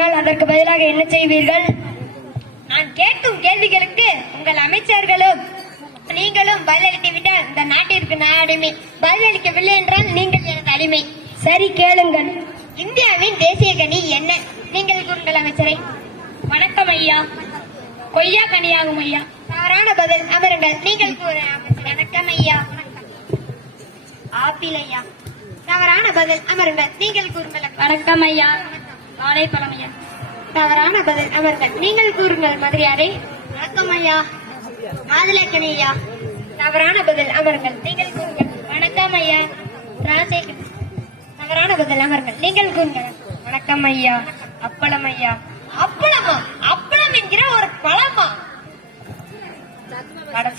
சொன்னால் அதற்கு பதிலாக என்ன செய்வீர்கள்? நான் கேட்கும் கேள்விகளுக்கு உங்கள் அமைச்சர்களும் நீங்களும் பதிலளித்து விட்டால் இந்த நாட்டிற்கு நான் அடிமை, பதிலளிக்கவில்லை என்றால் நீங்கள் எனது அடிமை. சரி, கேளுங்கள். இந்தியாவின் தேசிய கனி என்ன? நீங்கள் கூறுங்கள் அமைச்சரை. வணக்கம் ஐயா. கொய்யா கனியாகும் ஐயா. தவறான பதில். அமருங்கள். நீங்கள் கூற அமைச்சர். வணக்கம் ஐயா. ஆப்பிள் ஐயா. தவறான பதில். அமருங்கள். நீங்கள் கூறுங்கள். வணக்கம் ஐயா. வாழைப்பழம் ஐயா. தவறான பதில். அமருங்கள். நீங்கள் கூறுங்கள் மதுரையாரே. வணக்கம் ஐயா. மாதுளைக்கனி ஐயா. தவறான பதில். அமருங்கள். நீங்கள் கூறுங்கள். வணக்கம் ஐயா. திராட்சை. தவறான பதில். அமருங்கள். நீங்கள் கூறுங்கள். வணக்கம் ஐயா. அப்பளம் ஐயா. அப்பளமா? அப்பளம் என்கிற ஒரு பழமா?